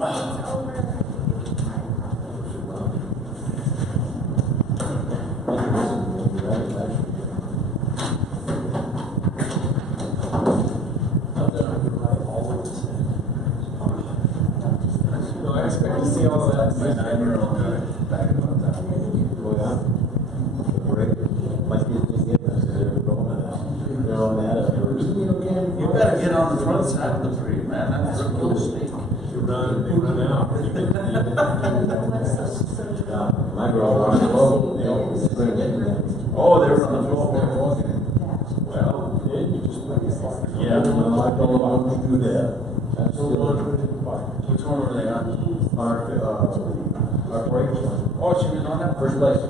I expect to see all of that. My 9-year-old back about that. Oh, yeah? Great. My kids didn't get this, they're going at us. They're all mad at first. You gotta get on the front side of the parade, man. That's a real mistake. You run, they run out. My girls are on the boat, they all spring it. Oh, they were on the floor. Well, then you just put your park. Yeah. No, I don't want to do that. That's So still one for the park. Which one were they on? our break one. Oh, she was on that First place.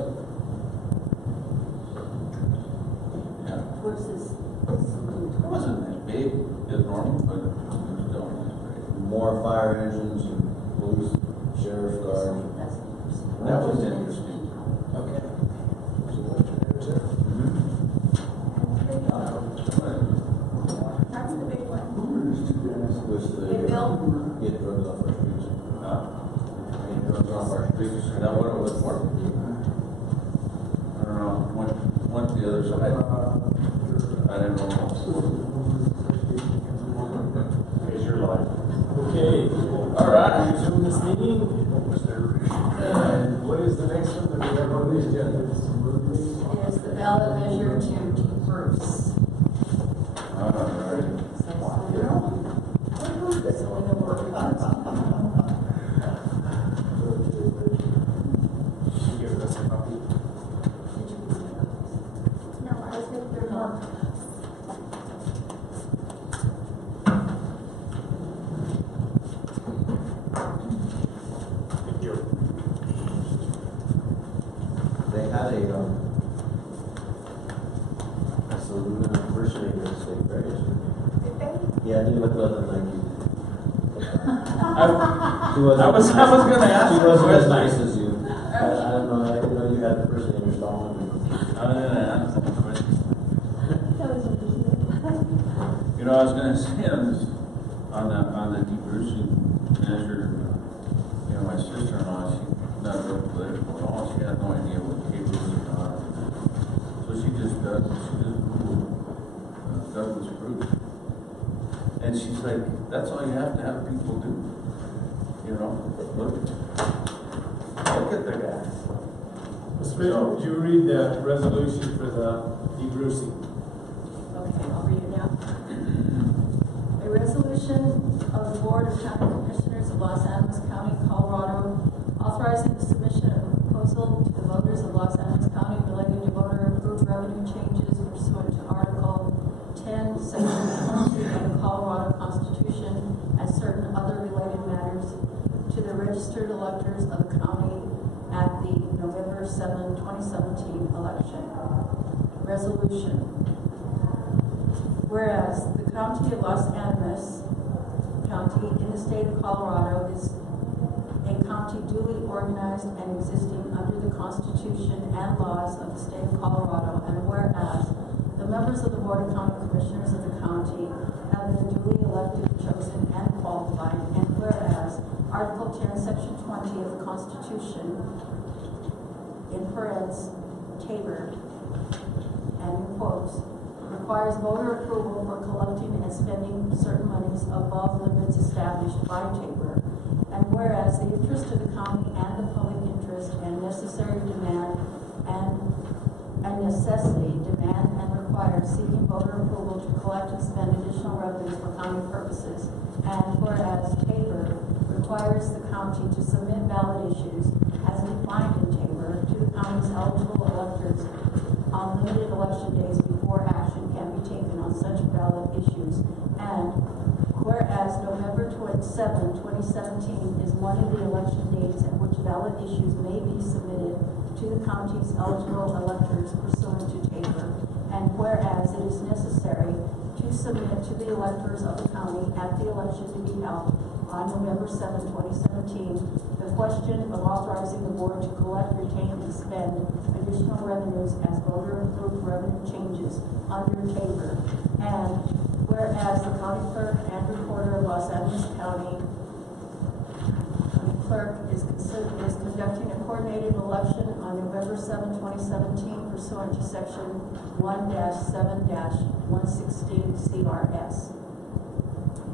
Yeah. Where's this? It wasn't that big as normal, but it was still great. More fire engines and police, sheriff's guards. That was interesting. Okay. That's the big one. Was the Hey, Bill? get drugs off our streets. Get drugs off our streets. Is that what it was for? I don't know. Went to the other side. I didn't know. Here's your life. Okay. All right. Resume this meeting. And what is the next one that we have on the agenda? Is the ballot measure to Bruce. All right. Give us a copy. No, I think they're not. Thank you. They had a saloon impersonator at State Fair yesterday. Did they? Yeah, didn't look nothing like you. I was gonna ask She you a wasn't as question. nice as you. I don't know, I didn't know you had a person in your stall. I was gonna ask that question. That was You know, I was gonna say on the debrucing measure, you know, my sister-in-law, she's not real political at all. She had no idea what cable was about. So she just Googled Douglas Bruce. And she's like, that's all you have to have people do. You know, look at the guy. Mr. Mayor, would you read the resolution for the debrucing? Okay, I'll read it now. A resolution of the Board of County Commissioners of Los Angeles County, Colorado, authorizing the submission of a proposal to the voters of Los Angeles County relating to voter-approved revenue changes pursuant to Article 10, Section 20 of the Colorado Constitution and certain other related matters to the registered electors of the county at the November 7, 2017 election. Resolution. Whereas the County of Los Angeles County in the state of Colorado is a county duly organized and existing under the Constitution and laws of the state of Colorado, and whereas the members of the Board of County Commissioners of the county have been duly elected, chosen, and qualified, and whereas Article 10, Section 20 of the Constitution, in parentheses, tapered, and in quotes, requires voter approval for collecting and spending certain monies above limits established by taper, and whereas the interest of the county and the public interest and necessary demand and necessity demand and require seeking voter approval to collect and spend additional revenues for county purposes, and whereas taper requires the county to submit ballot issues as defined in taper to the county's eligible electors on limited election days before action can be taken on such ballot issues, and whereas November 27, 2017 is one of the election dates at which ballot issues may be submitted to the county's eligible electors pursuant to taper, and whereas it is necessary to submit to the electors of the county at the election to be held on November 7, 2017, the question of authorizing the board to collect, retain, and spend additional revenues as voter-approved revenue changes under taper, and whereas the county clerk and recorder of Los Angeles County clerk is conducting a coordinated election on November 7, 2017 pursuant to section 1-7-116 CRS.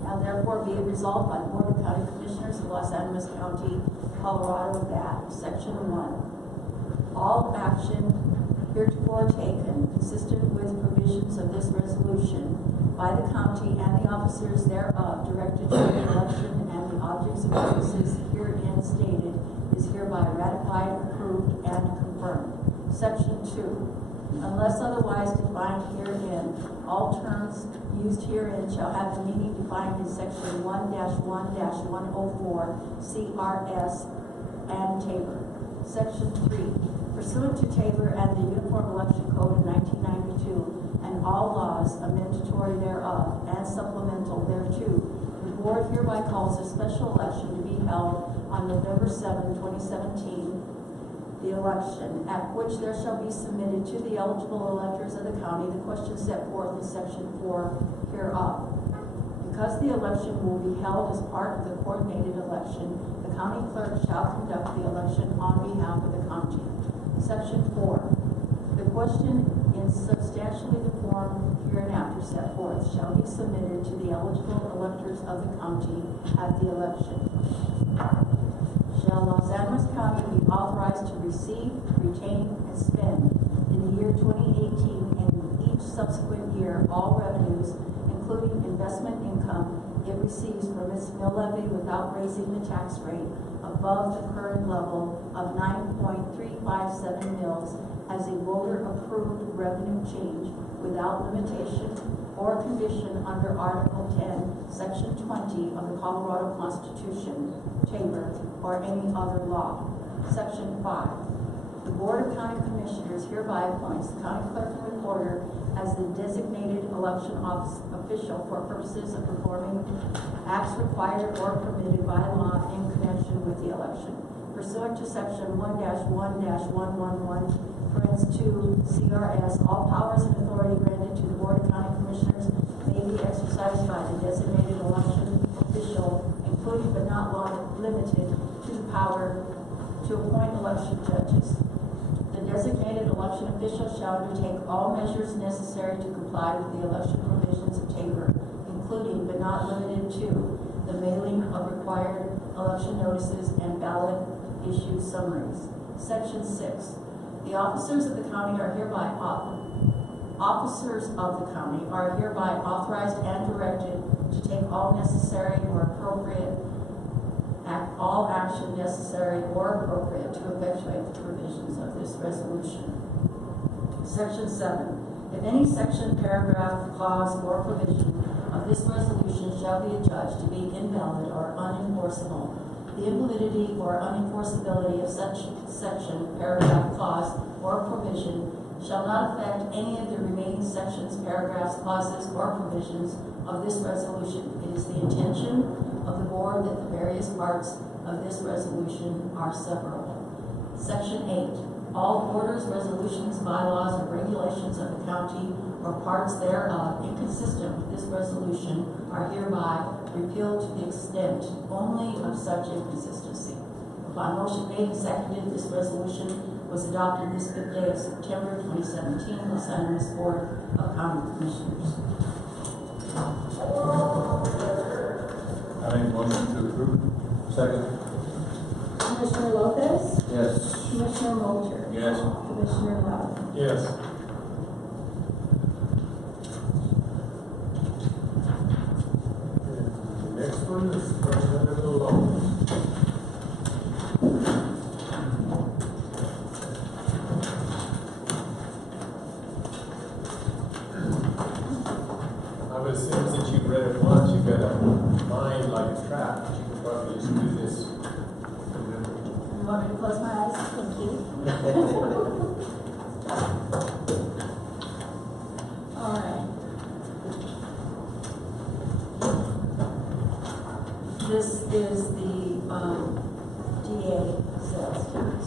Now therefore be it resolved by the Board of County Commissioners of Los Angeles County, Colorado that section 1, all action heretofore taken consistent with provisions of this resolution by the county and the officers thereof directed to the election and the objects of services herein stated is hereby ratified, approved, and confirmed. Section 2. Unless otherwise defined herein, all terms used herein shall have the meaning defined in section 1-1-104 CRS and Tabor. Section 3. Pursuant to Tabor and the Uniform Election Code of 1992 and all laws amendatory thereof and supplemental thereto, the Board hereby calls a special election to be held on November 7, 2017, the election, at which there shall be submitted to the eligible electors of the county the questions set forth in section 4 hereof. Because the election will be held as part of the coordinated election, the county clerk shall conduct the election on behalf of the county. Section 4. The question in substantially the form hereinafter set forth shall be submitted to the eligible electors of the county at the election. Shall Los Angeles County be authorized to receive, retain, and spend in the year 2018 and in each subsequent year all revenues, including investment income, it receives from its mill levy without raising the tax rate above the current level of 9.357 mills as a voter-approved revenue change without limitation or condition under Article 10, Section 20 of the Colorado Constitution, Tabor, or any other law. Section 5. The Board of County Commissioners hereby appoints the county clerk and recorder as the designated election official for purposes of performing acts required or permitted by law in connection with the election. Pursuant to section 1-1-111(2) CRS, all powers and authority granted to the Board of County Commissioners may be exercised by the designated election official, including but not limited to the power to appoint election judges. The designated election official shall undertake all measures necessary to comply with the election provisions of Tabor, including but not limited to the mailing of required election notices and ballot issue summaries. Section 6. The officers of the county are hereby authorized and directed to take all necessary or appropriate all action necessary or appropriate to effectuate the provisions of this resolution. Section 7. If any section, paragraph, clause, or provision of this resolution shall be adjudged to be invalid or unenforceable, the invalidity or unenforceability of such section, paragraph, clause, or provision shall not affect any of the remaining sections, paragraphs, clauses, or provisions of this resolution. It is the intention of the board that the various parts of this resolution are separable. Section 8. All orders, resolutions, bylaws, or regulations of the county or parts thereof inconsistent with this resolution are hereby repealed to the extent only of such inconsistency. Upon motion made and seconded, this resolution was adopted this 5th day of September 2017, Los Angeles Board of County Commissioners. I make motion to approve. Second. Commissioner Lopez, Yes. Commissioner Mulcher, Yes. Commissioner Love. Yes. And the next one is Representative Lopez. I would assume since you read it once, you've got a mind like a trap, but you could probably just do this. You want me to close my eyes? Thank you. All right. This is the DA sales tax.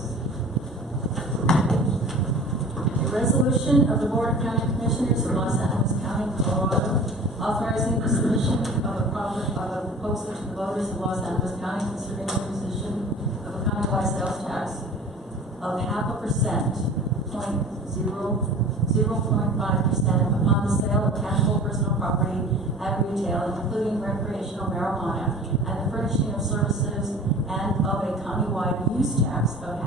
A resolution of the Board of County Commissioners of Los Angeles County, Colorado, authorizing the submission of a proposal to the voters of Los Angeles County concerning the position 0.5% upon the sale of tangible personal property at retail, including recreational marijuana, and the furnishing of services and of a countywide use tax of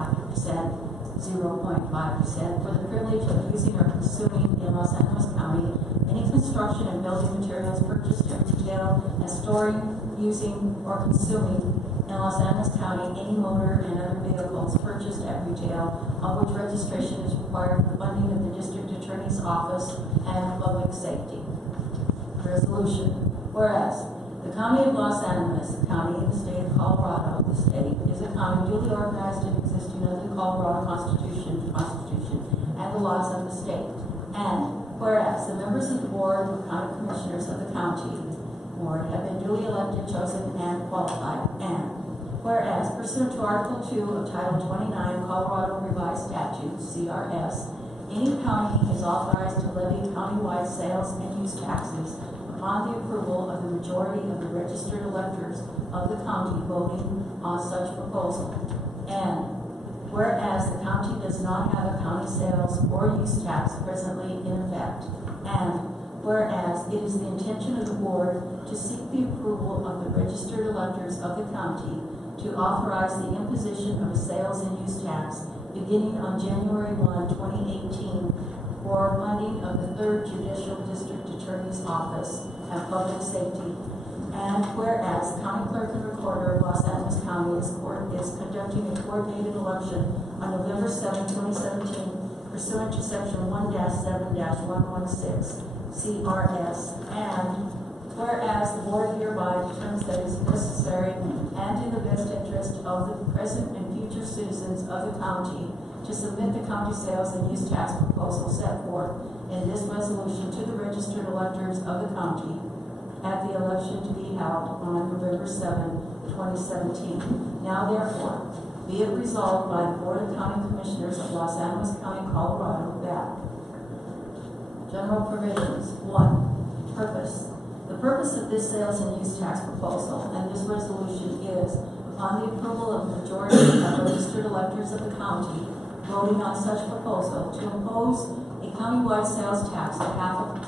0.5% for the privilege of using or consuming in Los Angeles County any construction and building materials purchased at retail and storing, using, or consuming in Los Angeles County any motor and other vehicles purchased at retail of which registration is required for funding of the District Attorney's Office and Public Safety. Resolution. Whereas the County of Los Angeles, the County in the State of Colorado, the state is a county duly organized and existing under the Colorado Constitution, and the laws of the state. And whereas the members of the Board of County Commissioners of the county board have been duly elected, chosen, and qualified. And whereas pursuant to Article 2 of Title 29 Colorado Revised Statutes, CRS, any county is authorized to levy countywide sales and use taxes upon the approval of the majority of the registered electors of the county voting on such proposal. And whereas the county does not have a county sales or use tax presently in effect, and whereas it is the intention of the board to seek the approval of the registered electors of the county to authorize the imposition of a sales and use tax beginning on January 1, 2018 for funding of the 3rd Judicial District Attorney's Office and Public Safety. And whereas the County Clerk and Recorder of Los Angeles County is conducting a coordinated election on November 7, 2017 pursuant to Section 1-7-116 CRS. And whereas the board hereby determines that it is necessary and in the best interest of the present and future citizens of the county to submit the county sales and use tax proposal set forth in this resolution to the registered electors of the county at the election to be held on November 7, 2017. Now therefore, be it resolved by the Board of County Commissioners of Los Angeles County, Colorado, that general provisions. 1. Purpose. The purpose of this sales and use tax proposal and this resolution is, upon the approval of the majority of registered electors of the county voting on such proposal, to impose a countywide sales tax of 0.5%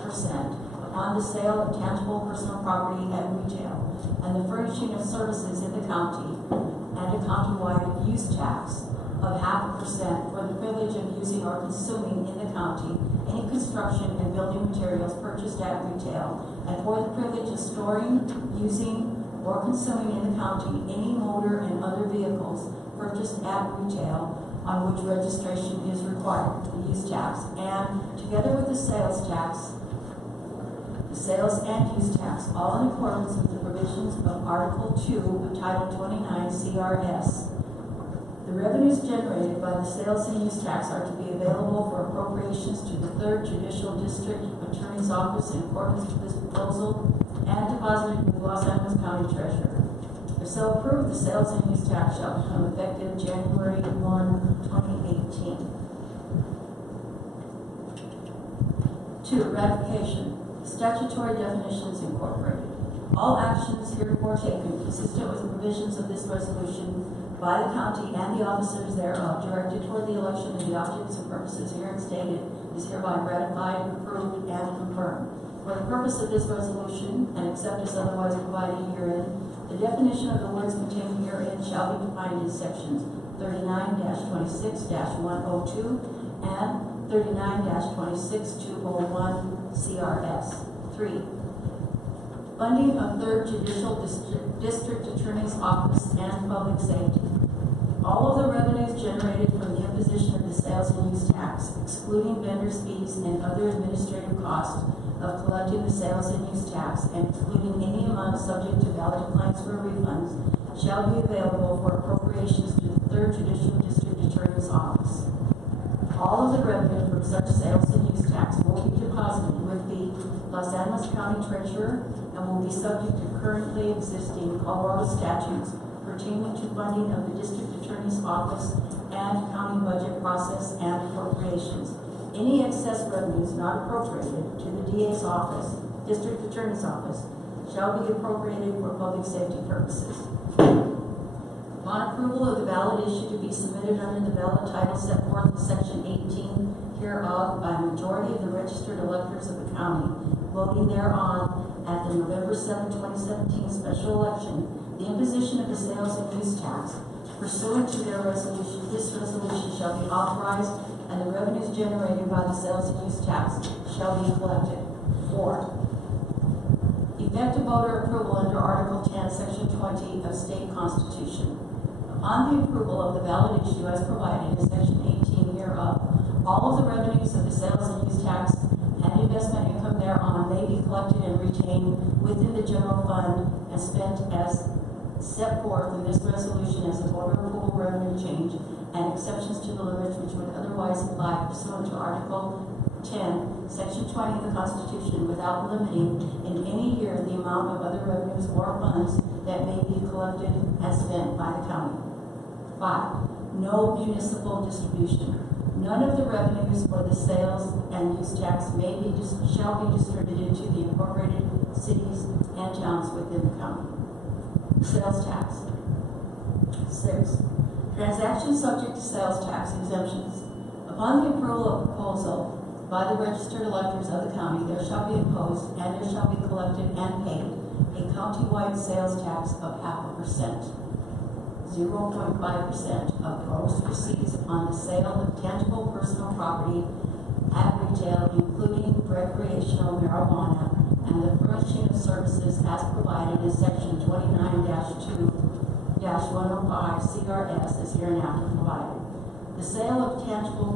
upon the sale of tangible personal property at retail and the furnishing of services in the county, and a countywide use tax of 0.5% for the privilege of using or consuming in the county any construction and building materials purchased at retail, and for the privilege of storing, using, or consuming in the county any motor and other vehicles purchased at retail on which registration is required, the use tax, and together with the sales tax, the sales and use tax, all in accordance with the provisions of Article 2 of Title 29 CRS. The revenues generated by the sales and use tax are to be available for appropriations to the 3rd Judicial District Attorney's Office in accordance with this proposal and deposited with the Los Angeles County Treasurer. If so approved, the sales and use tax shall become effective January 1, 2018. 2. Ratification. Statutory definitions incorporated. All actions heretofore taken consistent with the provisions of this resolution by the county and the officers thereof directed toward the election of the objects and purposes herein stated is hereby ratified, approved, and confirmed. For the purpose of this resolution, and except as otherwise provided herein, the definition of the words contained herein shall be defined in sections 39-26-102 and 39-26-201 CRS. 3. Funding of 3rd Judicial District Attorney's Office and Public Safety. All of the revenues generated from the imposition of the sales and use tax, excluding vendors' fees and other administrative costs of collecting the sales and use tax, and excluding any amount subject to valid claims for refunds, shall be available for appropriations to the 3rd Judicial District Attorney's Office. All of the revenue from such sales and use tax will be deposited with the Los Angeles County Treasurer and will be subject to currently existing Colorado statutes pertaining to funding of the District Attorney's Office and county budget process and appropriations. Any excess revenues not appropriated to the DA's office, District Attorney's Office, shall be appropriated for public safety purposes. Upon approval of the ballot ballot issue to be submitted under the ballot title set forth in section 18 hereof by a majority of the registered electors of the county, voting thereon at the November 7, 2017 special election, the imposition of the sales and use tax pursuant to their resolution, this resolution shall be authorized, and the revenues generated by the sales and use tax shall be collected. 4. Effective voter approval under Article 10, Section 20 of State Constitution. Upon the approval of the ballot issue as provided in Section 18 hereof, all of the revenues of the sales and use tax and investment income thereon may be collected and retained within the general fund and spent as set forth in this resolution as a voter approval revenue change and exceptions to the limits which would otherwise apply pursuant to Article 10, Section 20 of the Constitution, without limiting in any year the amount of other revenues or funds that may be collected and spent by the county. 5. No municipal distribution. None of the revenues for the sales and use tax shall be distributed to the incorporated cities and towns within the county. Sales tax. 6. Transactions subject to sales tax exemptions. Upon the approval of proposal by the registered electors of the county, there shall be imposed and there shall be collected and paid a countywide sales tax of 0.5%, 0.5% of gross receipts upon the sale of tangible personal property at retail, including recreational marijuana, and the furnishing of services as provided in Section 29-2-105 CRS is hereinafter provided. The sale of tangible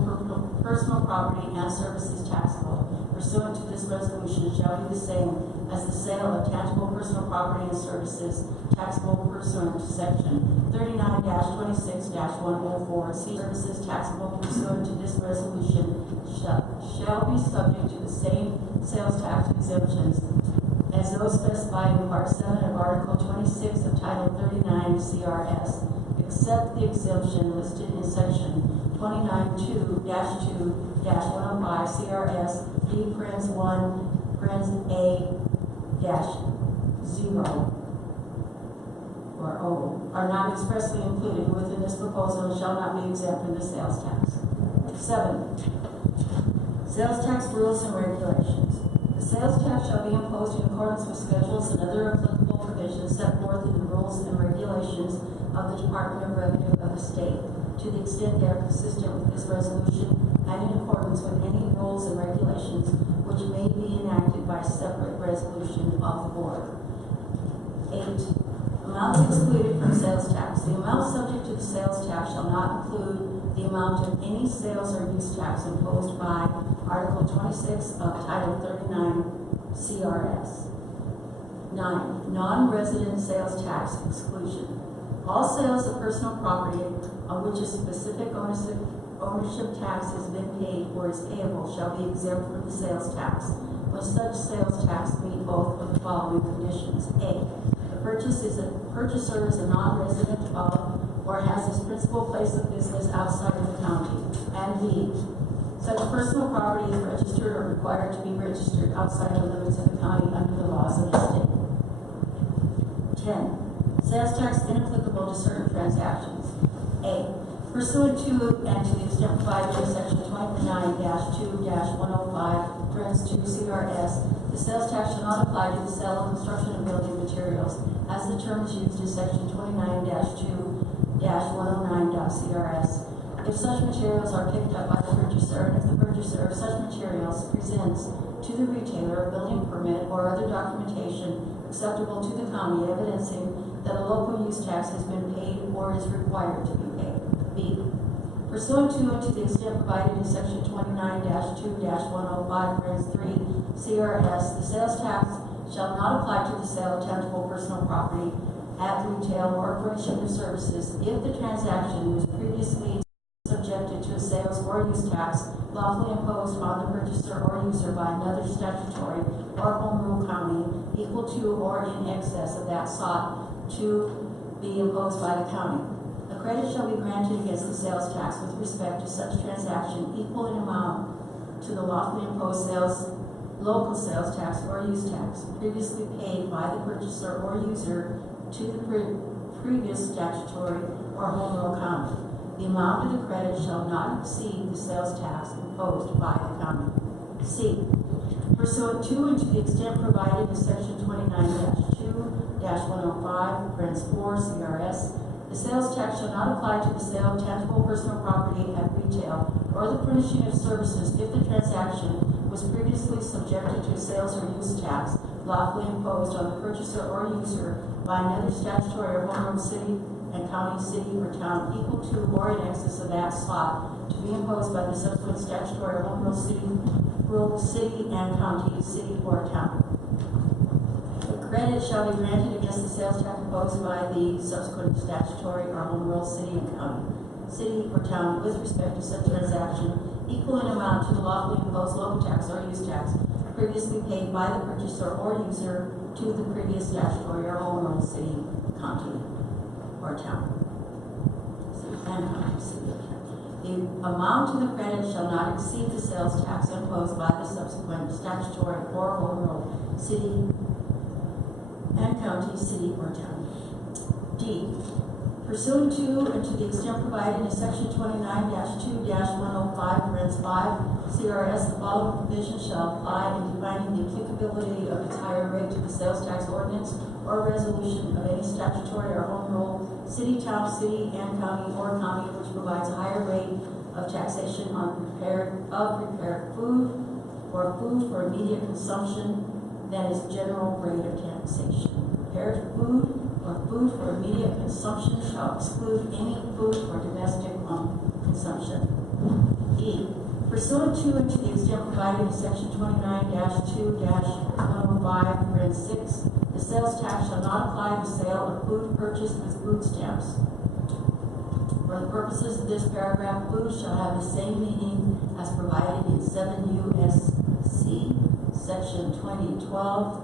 personal property and services taxable pursuant to this resolution shall be the same as the sale of tangible personal property and services taxable pursuant to Section 39-26-104 services taxable pursuant to this resolution shall be subject to the same sales tax exemptions as those specified in Part 7 of Article 26 of Title 39 CRS, except the exemption listed in Section 29-2-105 CRS B-1-A-0 or O are not expressly included within this proposal and shall not be exempt from the sales tax. 7. Sales tax rules and regulations. The sales tax shall be imposed in accordance with schedules and other applicable provisions set forth in the rules and regulations of the Department of Revenue of the state, to the extent they are consistent with this resolution and in accordance with any rules and regulations which may be enacted by separate resolution of the board. 8. Amounts excluded from sales tax. The amount subject to the sales tax shall not include the amount of any sales or use tax imposed by Article 26 of Title 39 CRS. 9. Non-resident sales tax exclusion. All sales of personal property on which a specific ownership tax has been paid or is payable shall be exempt from the sales tax when such sales tax meet both of the following conditions. A. The purchaser is a non-resident of or has his principal place of business outside of the county. And B. Such personal property is registered or required to be registered outside the limits of the county under the laws of the state. 10. Sales tax inapplicable to certain transactions. A. Pursuant to and to the extent provided in Section 29-2-105 CRS, the sales tax shall not apply to the sale of construction and building materials, as the term is used in Section 29-2-109 CRS. If such materials are picked up by the purchaser, and if the purchaser of such materials presents to the retailer a building permit or other documentation acceptable to the county evidencing that a local use tax has been paid or is required to be paid. B. Pursuant to and to the extent provided in Section 29-2-105 CRS, the sales tax shall not apply to the sale of tangible personal property at retail or furnishing of services if the transaction was previously subjected to a sales or use tax lawfully imposed on the purchaser or user by another statutory or home rule county equal to or in excess of that sought to be imposed by the county. A credit shall be granted against the sales tax with respect to such transaction equal in amount to the lawfully imposed local sales tax or use tax previously paid by the purchaser or user to the previous statutory or home rule county. The amount of the credit shall not exceed the sales tax imposed by the county. C. Pursuant to and to the extent provided in section 29-2-105, parens 4 CRS, the sales tax shall not apply to the sale of tangible personal property at retail or the furnishing of services if the transaction was previously subjected to a sales or use tax lawfully imposed on the purchaser or user by another statutory or home rule city and county, city, or town equal to or in excess of that sought to be imposed by the subsequent statutory or home rule city and county, city, or town. The credit shall be granted against the sales tax imposed by the subsequent statutory or home rule city and county, city, or town with respect to such transaction equal in amount to the lawfully imposed local tax or use tax previously paid by the purchaser or user to the previous statutory or home rule city, county, or town. City and county, city, or town. The amount of the credit shall not exceed the sales tax imposed by the subsequent statutory or home rule city and county, city, or town. D. Pursuant to and to the extent provided in section 29-2-105, parens 5 CRS, the following provisions shall apply in defining the applicability of its higher rate to the sales tax ordinance or resolution of any statutory or home rule city, town, city, and county, or county which provides a higher rate of taxation on prepared food or food for immediate consumption than its general rate of taxation. Prepared food or food for immediate consumption shall exclude any food for domestic consumption. E. Pursuant to and to the extent provided in section 29-2-105, parens 6, the sales tax shall not apply to the sale of food purchased with food stamps. For the purposes of this paragraph, food shall have the same meaning as provided in 7 U.S.C. section 2012,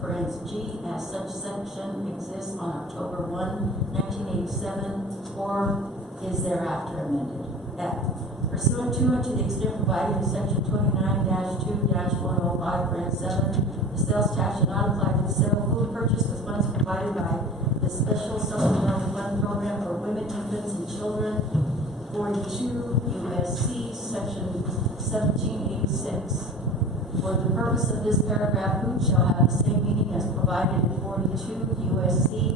parens G, as such section exists on October 1, 1987, or is thereafter amended. F. Pursuant to and to the extent provided in section 29-2-105, parens 7, the sales tax shall not apply to the sale of food purchased with funds provided by the Special Supplemental Fund Program for Women, Infants, and Children, 42 U.S.C. section 1786. For the purpose of this paragraph, food shall have the same meaning as provided in 42 U.S.C.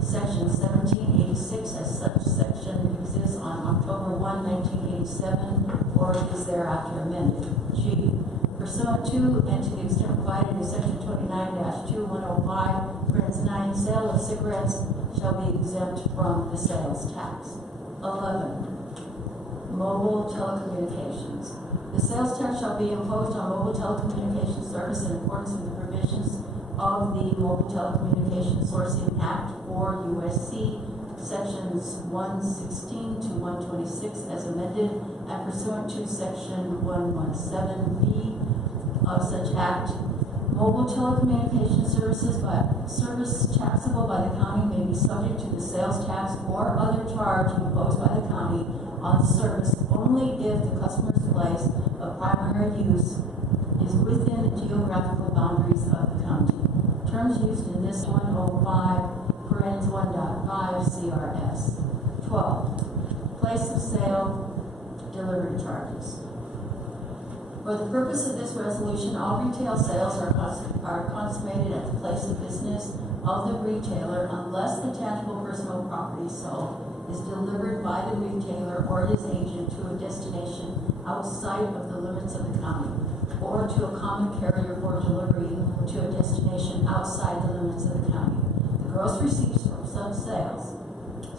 section 1786, as such section exists on October 1, 1987, or is thereafter amended. G. Pursuant to and to the extent provided in section 29-2-105, parens 9, sale of cigarettes shall be exempt from the sales tax. 11. Mobile telecommunications. The sales tax shall be imposed on mobile telecommunications service in accordance with the provisions of the Mobile Telecommunications Sourcing Act, or USC, sections 116 to 126 as amended, and pursuant to section 117B of such act. Mobile telecommunication services service taxable by the county may be subject to the sales tax or other charge imposed by the county on the service only if the customer's place of primary use is within the geographical boundaries of the county. Terms used in this 105, parens 1.5 CRS. 12. Place of sale, delivery charges. For the purpose of this resolution, all retail sales are consummated at the place of business of the retailer unless the tangible personal property sold is delivered by the retailer or his agent to a destination outside of the limits of the county, or to a common carrier for delivery to a destination outside the limits of the county. The gross receipts from such sales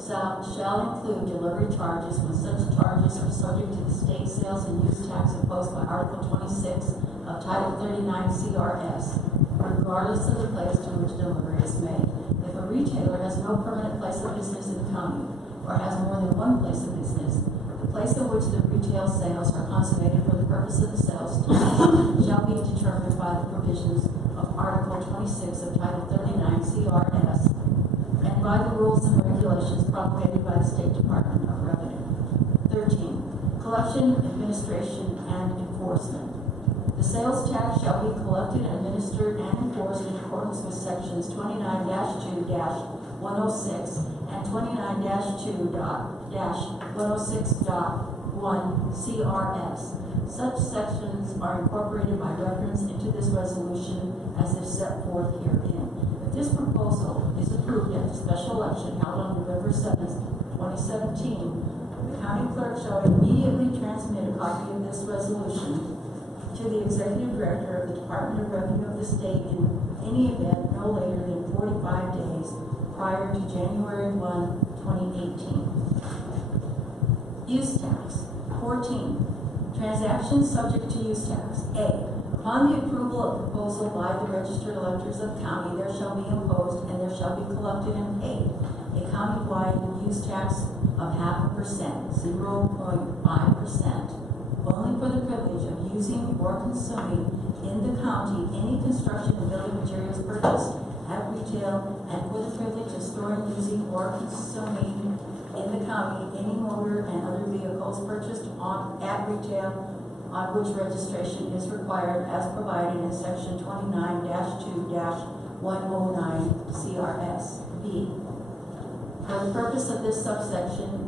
shall include delivery charges when such charges are subject to the state sales and use tax imposed by Article 26 of Title 39 CRS, regardless of the place to which delivery is made. If a retailer has no permanent place of business in the county, or has more than one place of business, the place in which the retail sales are consummated for the purpose of the sales tax shall be determined by the provisions of Article 26 of Title 39 CRS and by the rules and regulations promulgated by the State Department of Revenue. 13. Collection, administration, and enforcement. The sales tax shall be collected, administered, and enforced in accordance with sections 29-2-106 and 29-2-106.1 CRS. Such sections are incorporated by reference into this resolution as if set forth herein. If this proposal is approved at the special election held on November 7th, 2017, the county clerk shall immediately transmit a copy of this resolution to the executive director of the Department of Revenue of the state in any event no later than 45 days prior to January 1, 2018. Use tax. 14. Transactions subject to use tax. A. Upon the approval of proposal by the registered electors of county, there shall be imposed and there shall be collected and paid a countywide use tax of 0.5%, 0.5%, only for the privilege of using or consuming in the county any construction and building materials purchased at retail, and for the privilege of storing, using, or consuming in the county any motor and other vehicles purchased at retail on which registration is required as provided in section 29-2-109 CRS. B. For the purpose of this subsection,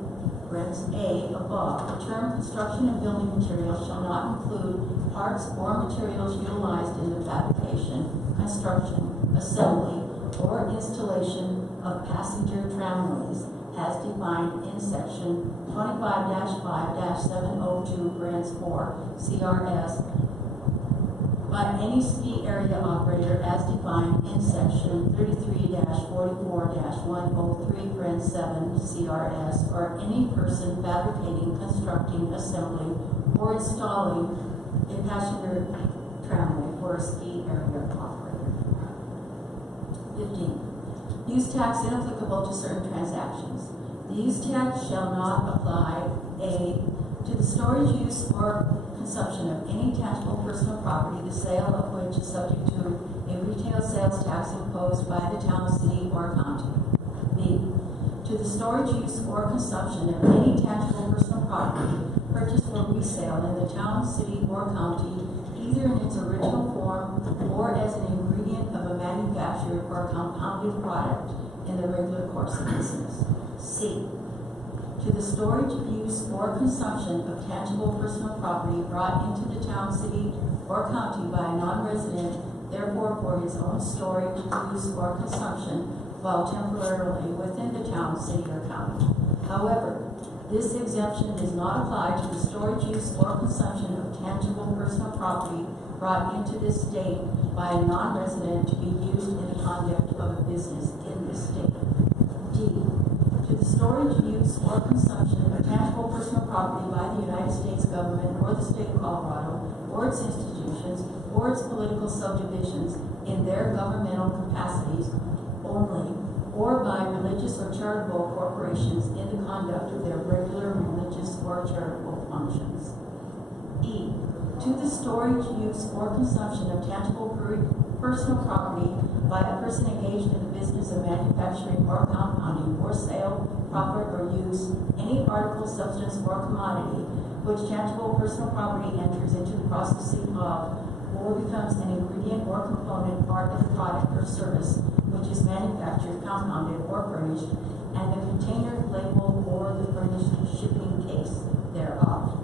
A, above, the term construction and building materials shall not include parts or materials utilized in the fabrication, construction, assembly, or installation of passenger tramways as defined in section 25-5-702 4 CRS by any ski area operator as defined in section 33-44-103 7 CRS, or any person fabricating, constructing, assembling, or installing a passenger tramway for a ski area operator. 15. Use tax inapplicable to certain transactions. The use tax shall not apply A. to the storage, use, or consumption of any tangible personal property, the sale of which is subject to a retail sales tax imposed by the town, city, or county. B. To the storage, use, or consumption of any tangible personal property purchased for resale in the town, city, or county, either in its original form or as an ingredient of a manufactured or compounded product in the regular course of business. C. To the storage, use, or consumption of tangible personal property brought into the town, city, or county by a non-resident, therefore for his own storage, use, or consumption while temporarily within the town, city, or county. However, this exemption does not apply to the storage, use, or consumption of tangible personal property brought into this state by a non-resident to be used in the conduct of a business in this state. D. To the storage, use, or consumption of tangible personal property by the United States government or the state of Colorado or its institutions or its political subdivisions in their governmental capacities only, or by religious or charitable corporations in the conduct of their regular religious or charitable functions. E. To the storage, use, or consumption of tangible personal property by a person engaged in the business of manufacturing or compounding or sale, profit, or use any article, substance, or commodity which tangible personal property enters into the processing of or becomes an ingredient or component part of the product or service which is manufactured, compounded, or furnished, and the container, label, or the furnished shipping case thereof.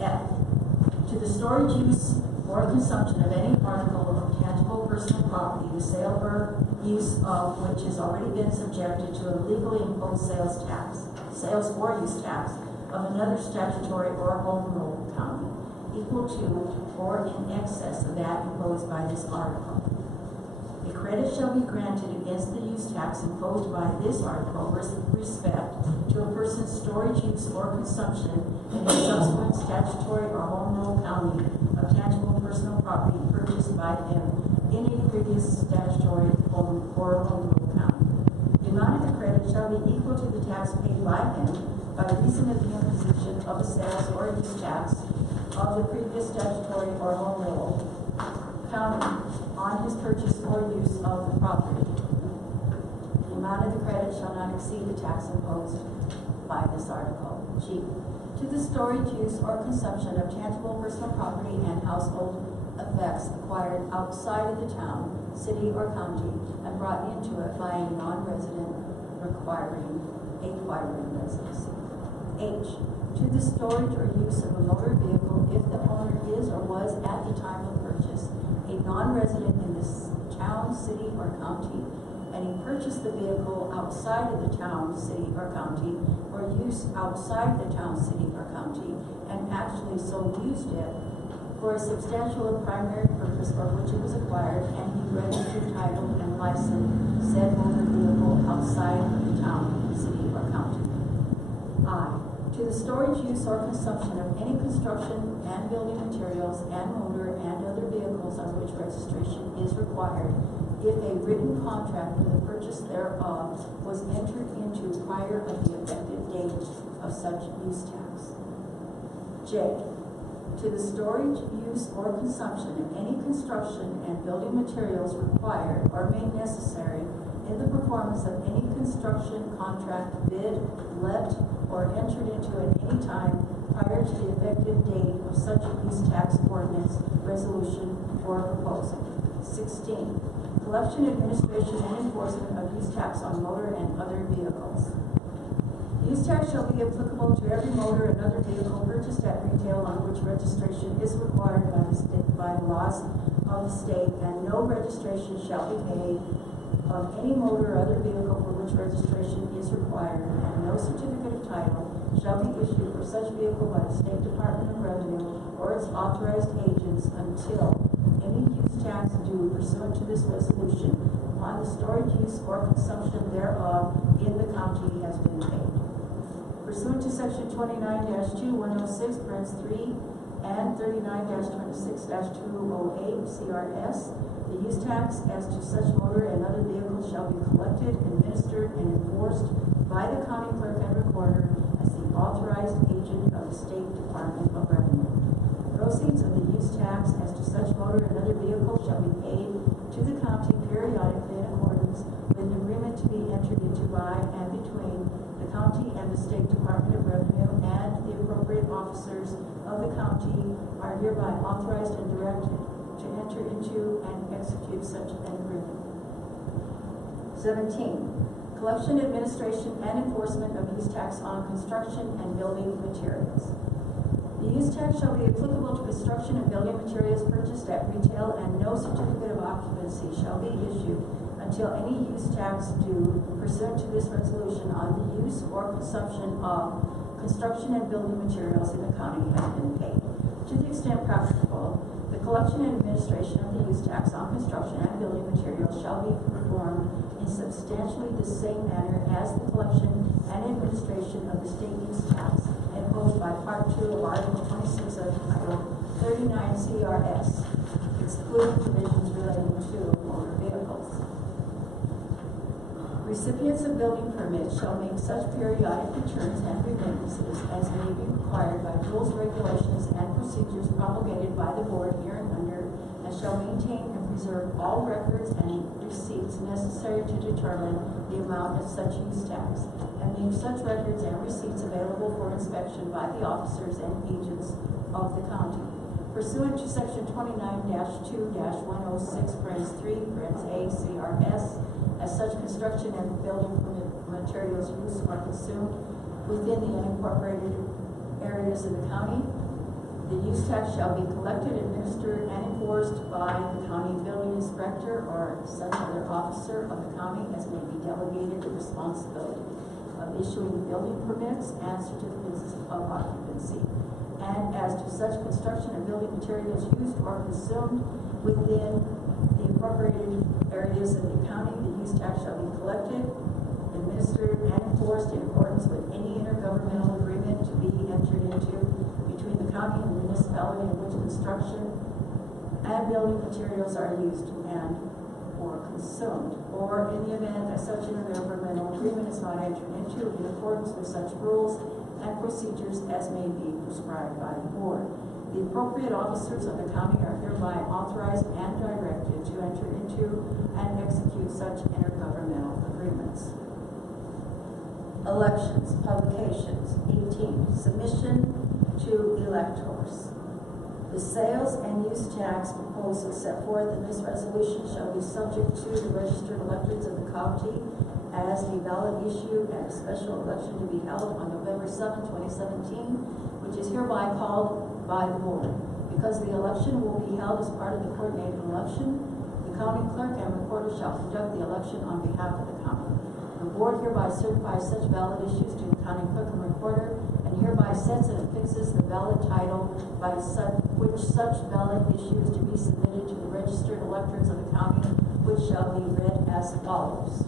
F. To the storage, use, or consumption of any article of tangible personal property, the sale or use of which has already been subjected to a legally imposed sales or use tax of another statutory or home rule county, equal to or in excess of that imposed by this article. A credit shall be granted against the use tax imposed by this article with respect to a person's storage, use, or consumption in a subsequent statutory or home rule county of tangible personal property purchased by them in a previous statutory or home rule county. The amount of the credit shall be equal to the tax paid by him by reason of the imposition of a sales or use tax of the previous statutory or home rule county on his purchase or use of the property. The amount of the credit shall not exceed the tax imposed by this article. G. To the storage, use, or consumption of tangible personal property and household effects acquired outside of the town, city, or county and brought into it by a non-resident requiring a acquiring residency. H, to the storage or use of a motor vehicle if the owner is or was at the time of purchase a non-resident in this town, city, or county, and he purchased the vehicle outside of the town, city, or county, or use outside the town, city, or county, and actually so used it for a substantial and primary purpose for which it was acquired, and he registered, titled, and licensed said motor vehicle outside of the town, city, or county. I, to the storage, use, or consumption of any construction and building materials and motor and other vehicles on which registration is required if a written contract for the purchase thereof was entered into prior of the effective date of such use tax. J, to the storage, use, or consumption of any construction and building materials required or made necessary in the performance of any construction contract, bid, let, or entered into at any time prior to the effective date of such use tax ordinance, resolution, or proposal. 16. Collection, administration, and enforcement of use tax on motor and other vehicles. Use tax shall be applicable to every motor and other vehicle purchased at retail on which registration is required by the laws of the state, and no registration shall be made of any motor or other vehicle for which registration is required, and no certificate of title shall be issued for such vehicle by the State Department of Revenue or its authorized agents until any use tax due pursuant to this resolution upon the storage, use, or consumption thereof in the county has been paid. Pursuant to section 29-2, 106, parens 3, and 39-26-208 CRS, the use tax as to such motor and other vehicles shall be collected, administered, and enforced by the county clerk and recorder as the authorized agent of the State Department of Revenue. Proceeds of the use tax as to such motor and other vehicles shall be paid to the county periodically in accordance with an agreement to be entered into by and between the county and the State Department of Revenue, and the appropriate officers of the county are hereby authorized and directed to enter into and execute such an agreement. 17. Collection, administration, and enforcement of use tax on construction and building materials. The use tax shall be applicable to construction and building materials purchased at retail, and no certificate of occupancy shall be issued until any use tax due pursuant to this resolution on the use or consumption of construction and building materials in the county has been paid. To the extent practicable, the collection and administration of the use tax on construction and building materials shall be performed in substantially the same manner as the collection and administration of the state use tax imposed by Part 2 of Article 26 of Title 39 CRS, excluding provisions relating to motor vehicles. Recipients of building permits shall make such periodic returns and remittances as may be required by rules, regulations, and procedures promulgated by the board hereunder, and shall maintain and preserve all records and receipts necessary to determine the amount of such use tax, and make such records and receipts available for inspection by the officers and agents of the county. Pursuant to section 29-2-106, parens 3, parens A, CRS, as such construction and building materials used are consumed within the unincorporated areas of the county, the use tax shall be collected, administered, and enforced by the county building inspector or such other officer of the county as may be delegated the responsibility of issuing building permits and certificates of occupancy. And as to such construction and building materials used or consumed within the incorporated areas of the county, the use tax shall be collected, administered, and enforced in accordance with any intergovernmental agreement to be entered into between the county and the municipality in which construction and building materials are used and or consumed, or in the event that such intergovernmental agreement is not entered into in accordance with such rules and procedures as may be prescribed by the board. The appropriate officers of the county are hereby authorized and directed to enter into and execute such intergovernmental agreements. Elections, publications. 18. Submission to electors. The The sales and use tax proposal set forth in this resolution shall be subject to the registered electors of the county as a valid issue and a special election to be held on November 7, 2017, which is hereby called by the board. Because the election will be held as part of the coordinated election, the county clerk and recorder shall conduct the election on behalf of the county. The board hereby certifies such valid issues to the county clerk and recorder, and hereby sets and affixes the valid title by which such valid issue is to be submitted to the registered electors of the county, which shall be read as follows.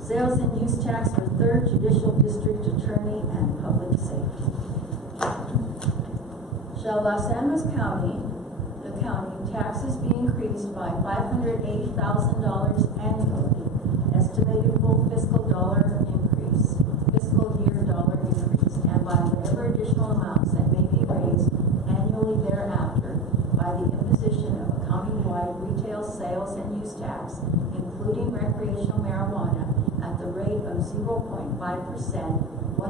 Sales and use tax for 3rd Judicial District Attorney and Public Safety. Shall Los Angeles County, the county, taxes be increased by $580,000 annually, estimated full fiscal year dollar increase, and by whatever additional amounts that may be raised annually thereafter by the imposition of a county-wide retail sales and use tax, including recreational marijuana, at the rate of 0.5%, 0.5%,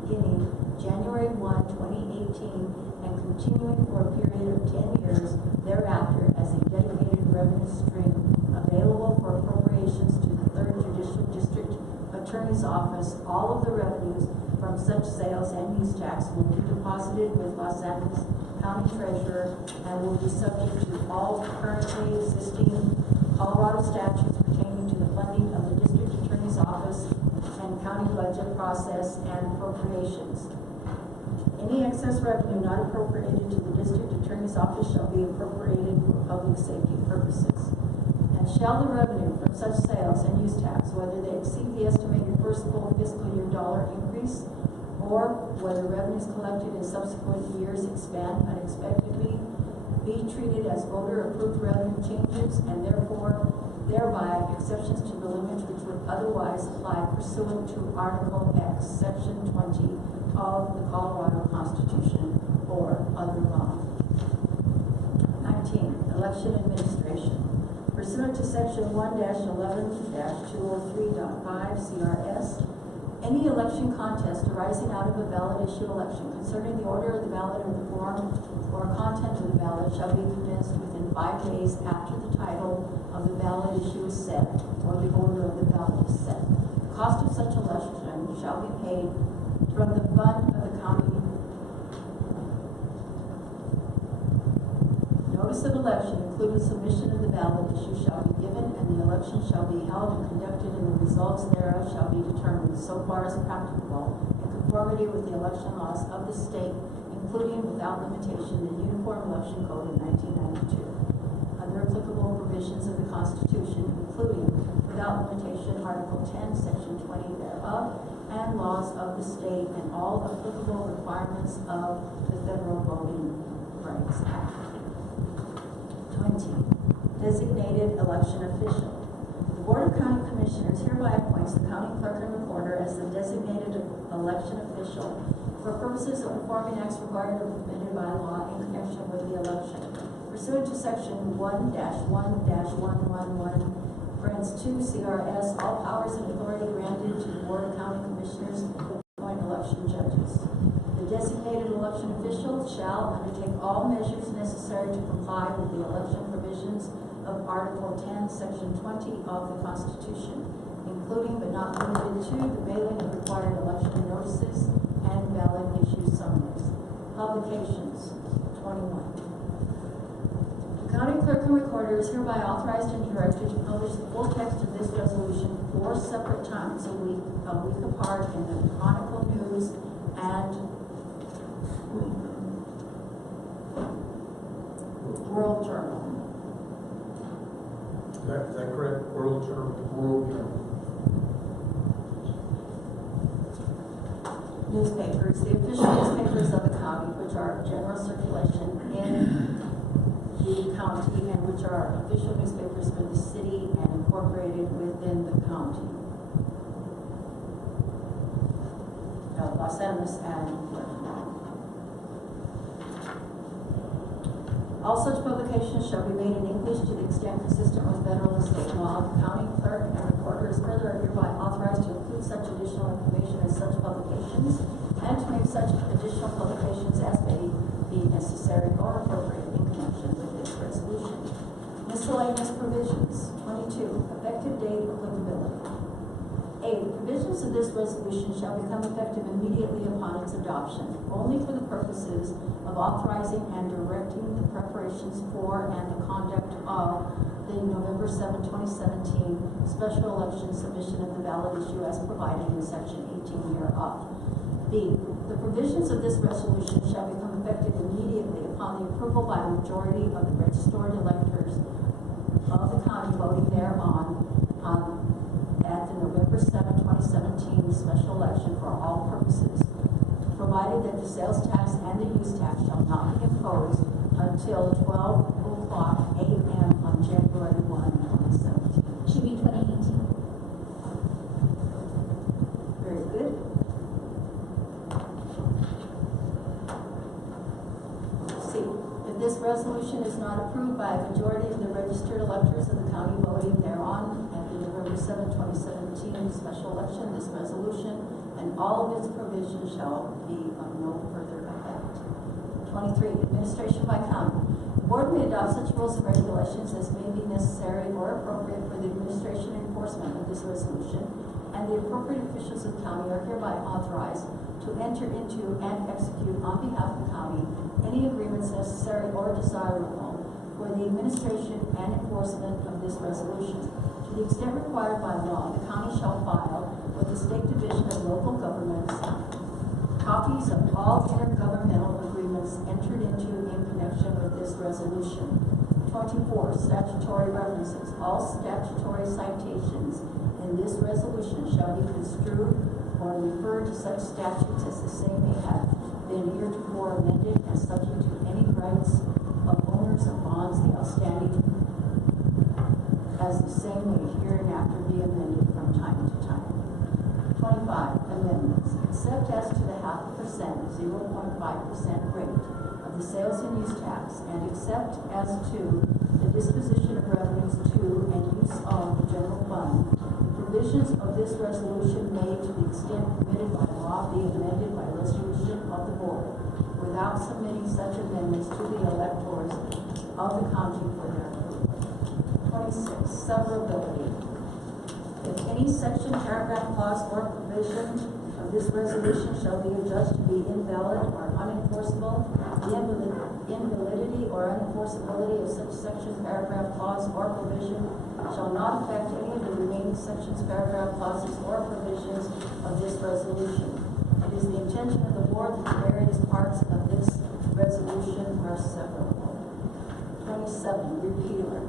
beginning January 1, 2018, and continuing for a period of 10 years thereafter as a dedicated revenue stream available for appropriations to the 3rd Judicial District Attorney's Office. All of the revenues from such sales and use tax will be deposited with Los Angeles County Treasurer and will be subject to all currently existing Colorado statutes pertaining to the funding of the District Attorney's Office and county budget process and appropriations. Any excess revenue not appropriated to the District Attorney's Office shall be appropriated for public safety purposes. And shall the revenue from such sales and use tax, whether they exceed the estimated first full fiscal year dollar increase, or whether revenues collected in subsequent years expand unexpectedly, be treated as voter-approved revenue changes, and thereby exceptions to the limits which would otherwise apply pursuant to Article X, Section 20 of the Colorado Constitution or other law. 19. Election administration. Pursuant to Section 1-11-203.5 CRS, any election contest arising out of a ballot issue election concerning the order of the ballot or the form or content of the ballot shall be commenced within 5 days after the title of the ballot issue is set or the order of the ballot is set. The cost of such election shall be paid from the fund of the county. Notice of election, including submission of the ballot issue, shall be given, and the election shall be held and conducted, and the results thereof shall be determined so far as practicable in conformity with the election laws of the state, including without limitation the Uniform Election Code of 1992, other applicable provisions of the Constitution, including without limitation Article 10, Section 20 thereof, and laws of the state and all applicable requirements of the Federal Voting Rights Act. 20. Designated election official. The Board of County Commissioners hereby appoints the county clerk and recorder as the designated election official for purposes of performing acts required or permitted by law in connection with the election. Pursuant to Section 1-1-111, Parens 2 CRS, all powers and authority granted to the Board of County Commissioners to appoint election judges. The designated election official shall undertake all measures necessary to comply with the election provisions of Article 10, Section 20 of the Constitution, including but not limited to the mailing of required election notices and ballot issue summaries. Publications. 21. The county clerk and recorder is hereby authorized and directed to publish the full text of this resolution 4 separate times a week apart in the Chronicle News and World Journal. Is that correct? World Journal. World Journal. Newspapers, the official newspapers of the county, which are of general circulation in the county and which are official newspapers for the city and incorporated within the county of Los Angeles and all such publications shall be made in English to the extent consistent with federal and state law. The county clerk and recorder is further hereby authorized to include such additional information as such publications and to make such additional publications as may be necessary or appropriate in connection with this resolution. Miscellaneous provisions. 22, effective date applicability. A, the provisions of this resolution shall become effective immediately upon its adoption, only for the purposes of authorizing and directing the preparations for and the conduct of the November 7, 2017 special election submission of the ballot issue as provided in section 18 hereof. B, the provisions of this resolution shall become effective immediately upon the approval by a majority of the registered electors of the county voting thereon at the November 7, 2017 special election for all purposes, provided that the sales tax and the use tax shall not be imposed until 12:00 a.m. on January 1, 2017. Should be 2018. Very good. C, if this resolution is not approved by a majority of the registered electors of the county voting thereon at the November 7, 2017 special election, this resolution and all of its provisions shall be of no further effect. 23, administration by county. The board may adopt such rules and regulations as may be necessary or appropriate for the administration and enforcement of this resolution, and the appropriate officials of the county are hereby authorized to enter into and execute on behalf of the county any agreements necessary or desirable for the administration and enforcement of this resolution. To the extent required by law, the county shall file with the State Division of Local Governments copies of all intergovernmental agreements entered into in connection with this resolution. 24, statutory references. All statutory citations in this resolution shall be construed or refer to such statutes as the same may have been heretofore amended and subject to any rights of owners of bonds, the outstanding as the same may hereinafter be amended from time to time. 25, amendments. Except as to the 0.5%, 0.5% rate of the sales and use tax, and except as to the disposition of revenues to and use of the general fund, the provisions of this resolution may, to the extent permitted by law, be amended by resolution of the board, without submitting such amendments to the electors of the county for their approval. 26, severability. If any section, paragraph, clause, or provision of this resolution shall be adjudged to be invalid or unenforceable, the invalidity or unenforceability of such section, paragraph, clause, or provision shall not affect any of the remaining sections, paragraph, clauses, or provisions of this resolution. It is the intention of the board that the various parts of this resolution are severable. 27, repealer.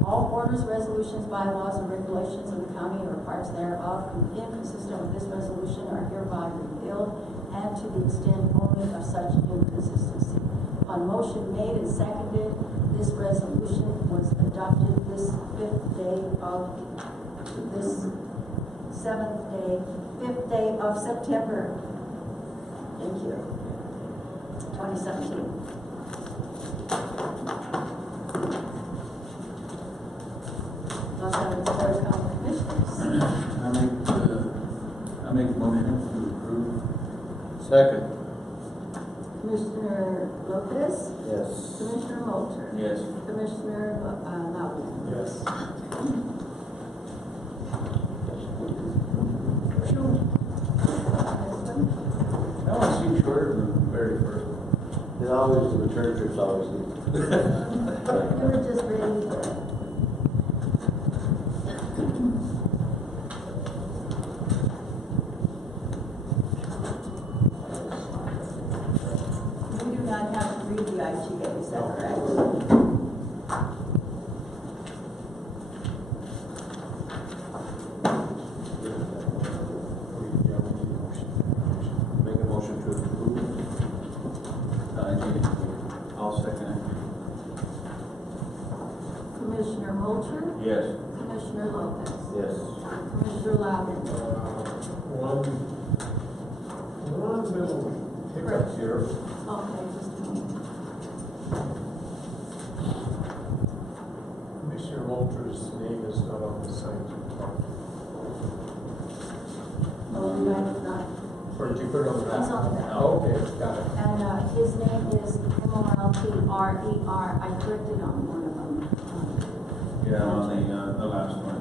All orders, resolutions, bylaws, and regulations of the county or parts thereof inconsistent with this resolution are hereby repealed, and to the extent only of such inconsistency. On motion made and seconded, this resolution was adopted this 5th day of September. Thank you. 2017. I make motion to approve. Second. Commissioner Lopez, Yes. Commissioner Moulter, Yes. Commissioner Loudon. Yes. That one seemed shorter than the very first one. It always, the return trips always get. You were just ready for it. We do not have to read the IGA, is that correct? Make a motion to approve. I'll second Commissioner Moulter, it. Yes. Commissioner Lopez, Yes. Commissioner Loudon. One little hiccup here. Okay, just a moment. Commissioner Walter's name is not on the site. Oh, you guys not. Or did you put it on the map? He's on the map. Oh, okay, got it. And his name is Moltrer. I corrected on one of them. Yeah, on the last one.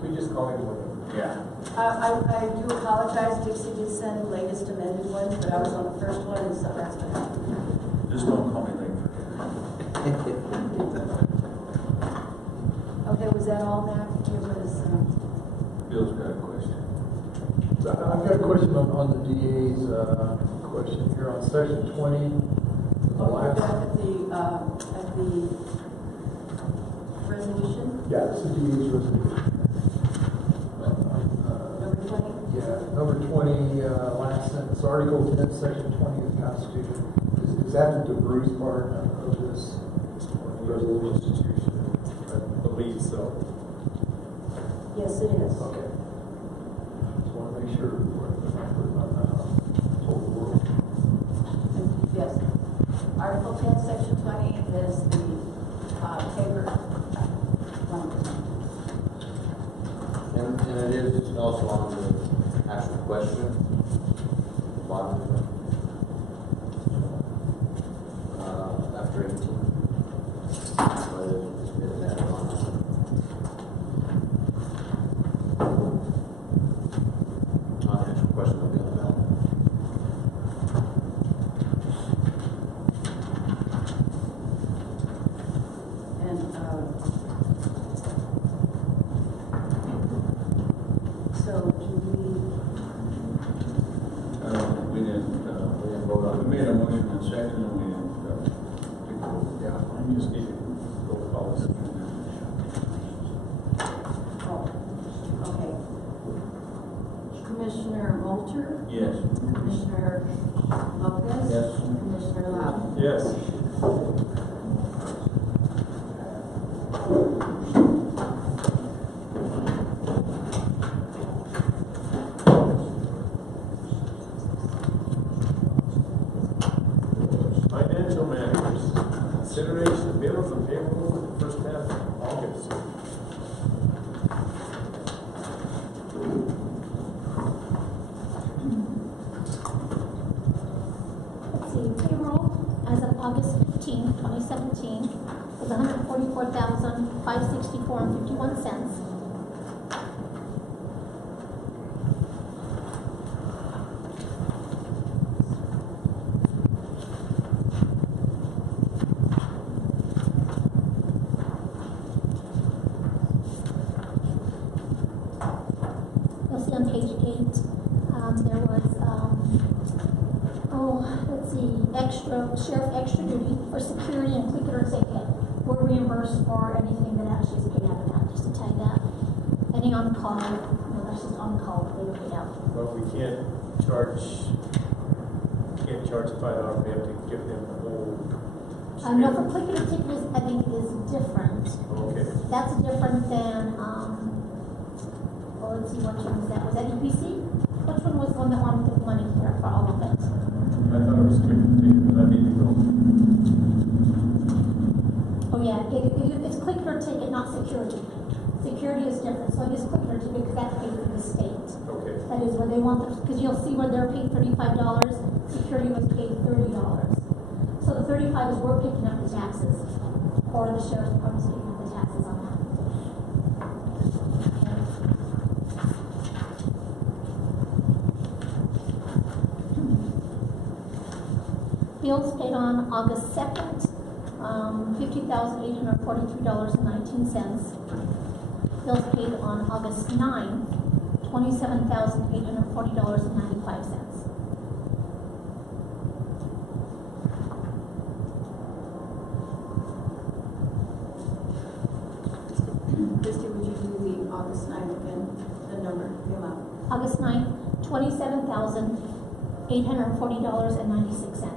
We just call him whatever. Yeah. I do apologize, Dixie did send the latest amended one, but I was on the first one, and so that's what happened. Just don't call me late for Okay, was that all, Matt? It was, Bill's got a question. So I've got a question on the DA's question here on section 20. The we're last, back at the resolution, yeah, it's the DA's resolution. number 20. Yeah, number 20, last sentence, Article 10, section 20 of the Constitution. Is that the DeBruce part of this resolution? I believe so. Yes, it is. Okay. Just want to make sure we're on the whole world. Yes. Article 10, section 20 is the paper language. And it is also on the actual question, the bottom of it. After 18. So it's been added on. On the actual question will be on the ballot. And, so do We didn't, We didn't vote on it. we made a motion in second and we didn't, take a vote. Yeah, I just need to roll call this. okay. Commissioner Molter, Yes. Commissioner Lopez. Yes. Commissioner Lau. Yes. Financial matters, consideration of bills and payroll for the first half of August. Let's see, payroll as of August 15, 2017 is $144,564.51. You'll see on page 8, there was, let's see, sheriff extra duty for security and click it or take it. We're reimbursed for anything that actually is paid out of that, just to tell you that. Any on call, that's just on call, they were paid out. But we can't charge $5, we have to give them the whole. No, for click it or ticket is, I think is different. Okay. That's different than, well, let's see, which one was that? Was that EPC? Which one was the one that wanted the money here for all of it? I thought it was quick to take, but I need to go. Oh yeah, it's click it or ticket, not security. Security is different, so it is click it or ticket because that's paid for the state. Okay. That is where they want, because you'll see where they're paid $35, security was paid $30. So the 35 is we're picking up the taxes, or the sheriff's department's picking up the taxes on that. Bills paid on August 2nd, $50,843.19. Bills paid on August 9th, $27,840.95. Christie, would you do the August 9th again, the number, the amount? August 9th, $27,840.96.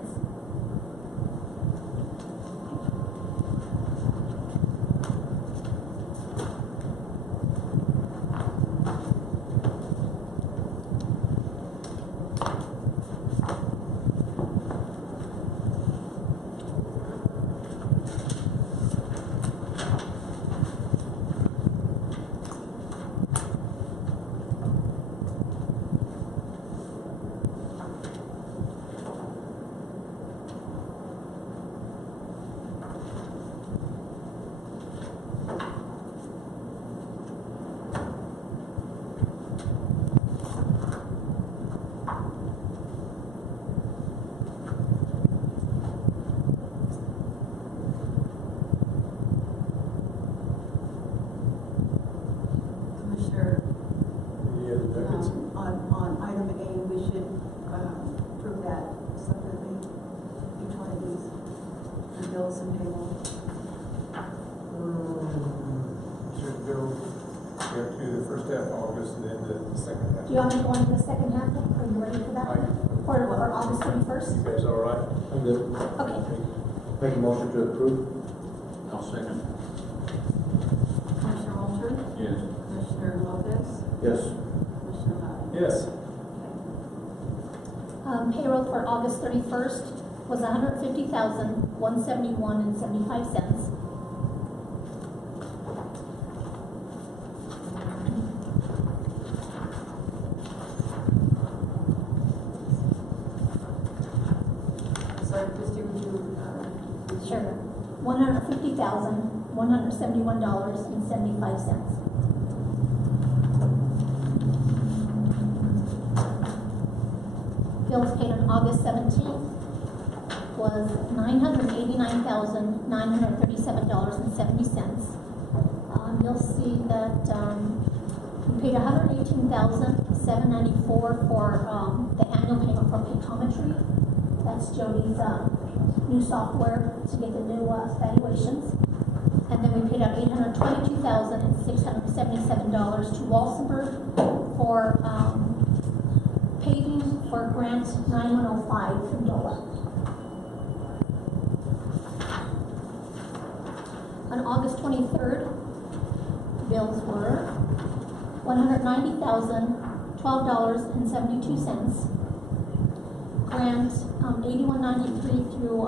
Commissioner, Any other nuggets? on item A, we should prove that separately, each one of these, the bills and payroll. Should go, we have to do the first half of August and then the second half. Do you want me to go into the second half? Are you ready for that? For August 31st? You guys all right? I'm good. Okay. Make a motion to approve. I'll second. Commissioner Walter, Yes. Commissioner Lopez, Yes. Commissioner Lowry. Yes. Payroll for August 31st was $150,171.75. Sorry, Christie, would you, Sure. $150,171.75. Bills paid on August 17th was $989,937.70. You'll see that we paid $118,794 for the annual payment for paycometry. That's Jody's new software to get the new valuations. And then we paid out $822,677 to Walsenburg for paving for grant 9105 from DOLA. On August 23rd, bills were $190,012.72. Grant 8193 through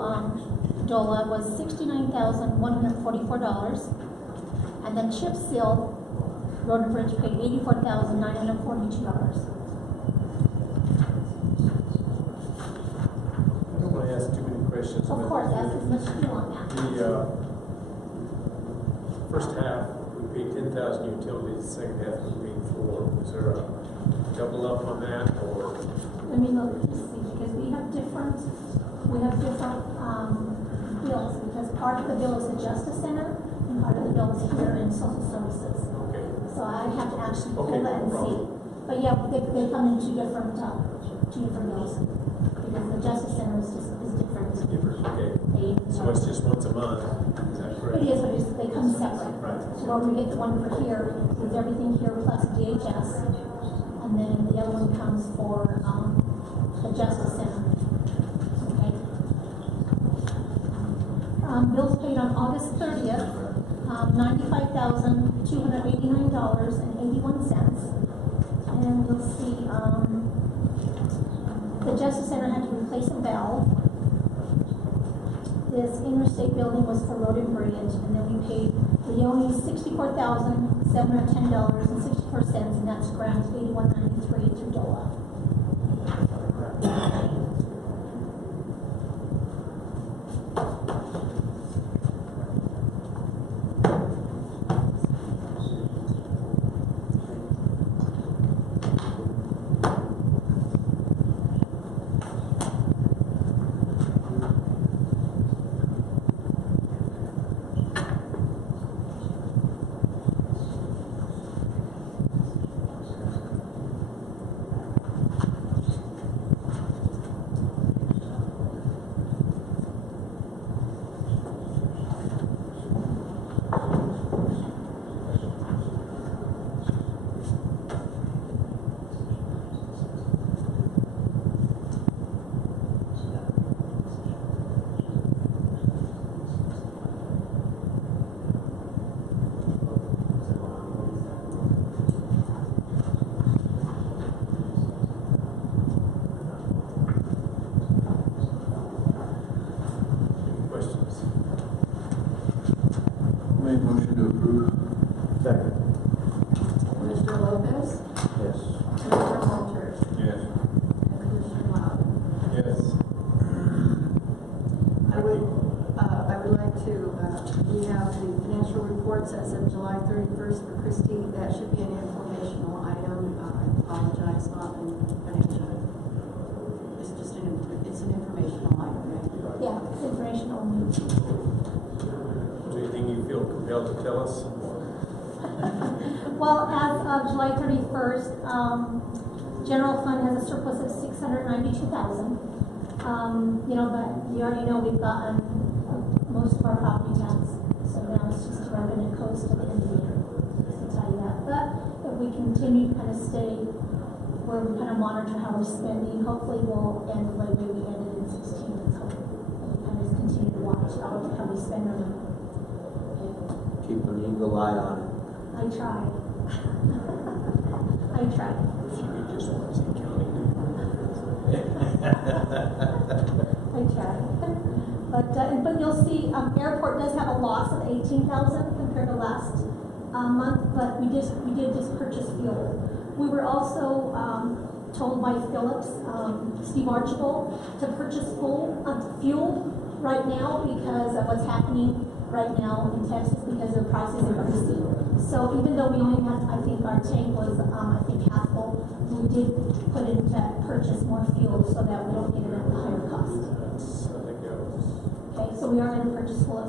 DOLA was $69,144. And then chip seal, Road and Bridge paid $84,942. I don't want to ask too many questions. Of but course, that's as much as you want that. The first half, we paid 10,000 utilities, the second half we paid 4. Was there a double up on that, or? Let me look to see, because we have different bills, because part of the bill is the Justice Center, and part of the bill is here in Social Services. Okay. So I have to actually pull Okay, that and no see. problem. But yeah, they come in two different bills, because the Justice Center is different. Different, okay. They- So it's just once a month, is that correct? It is, but they come separate. Right. So when we get the one for here, it's everything here plus DHS, and then the other one comes for the Justice Center. Okay. Bills paid on August 30th, $95,289.81. And you'll see the Justice Center had to replace a valve. This interstate building was for Road and Bridge, and then we paid Leone $64,710.64, and that's grant 8193 through DOLA. Questions? Make motion to approve. Second. Commissioner Lopez, Yes. Commissioner Walter, Yes. and Commissioner Lowry. Yes. I would like to, we have the financial reports as of July 31st for Christie. That should be an informational item. I apologize, not in financial. It's just an informational item, right? Yeah, it's information only. Is there anything you feel compelled to tell us? Well, as of July 31st, general fund has a surplus of $692,000. But you already know we've gotten most of our property tax, so now it's just revenue coast to the end of the year. Just to tell you that. But if we continue to kind of stay where we kind of monitor how we're spending, hopefully we'll end the way we ended in 16. So we kind of just continue to watch how we spend our money. Keep an eagle eye on it. I try. I try. Just want to see county. I try. But you'll see, airport does have a loss of 18,000 compared to last month, but we did just purchase fuel. We were also told by Phillips, Steve Archibald, to purchase fuel right now because of what's happening right now in Texas because of prices increasing. So even though we only had, I think our tank was, half full, we did put in to purchase more fuel so that we don't get it at a higher cost. Okay, so we are going to purchase fuel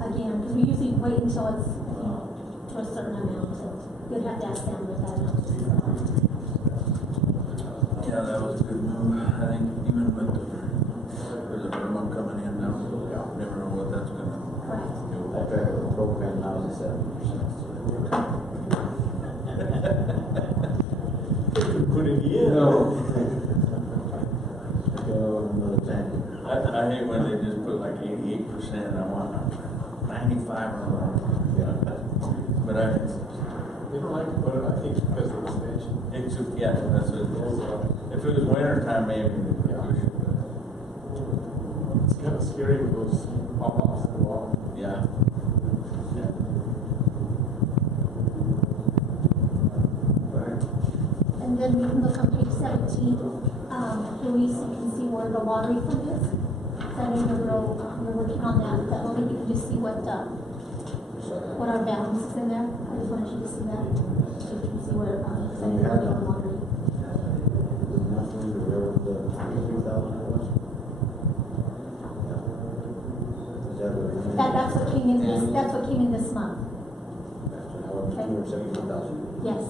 again because we usually wait until it's to a certain amount. So you'd have to ask them with that amount. Yeah, that was a good move. I think even with there's a Vermont coming in now, never know what that's gonna Correct. do. That driver propane now is at 70%. Put it in. No. Go another tank. I hate when they just put like 88%. I want 95 or more. Yeah. But They don't like to put it, I think, because of the station. that's it. If it was winter time, maybe they would push it. It's kind of scary with those pop-offs in the wall. Yeah. And then we can look on page 17, Louise, you can see where the lottery fund is. So I know you're working on that, but that way you can just see what our balance is in there. I just wanted you to see that. So you can see where, because I know you're working on lottery. Nothing to where the 23,000 was? Is that what it is? That's what came in this month. Now we're 271,000. Yes.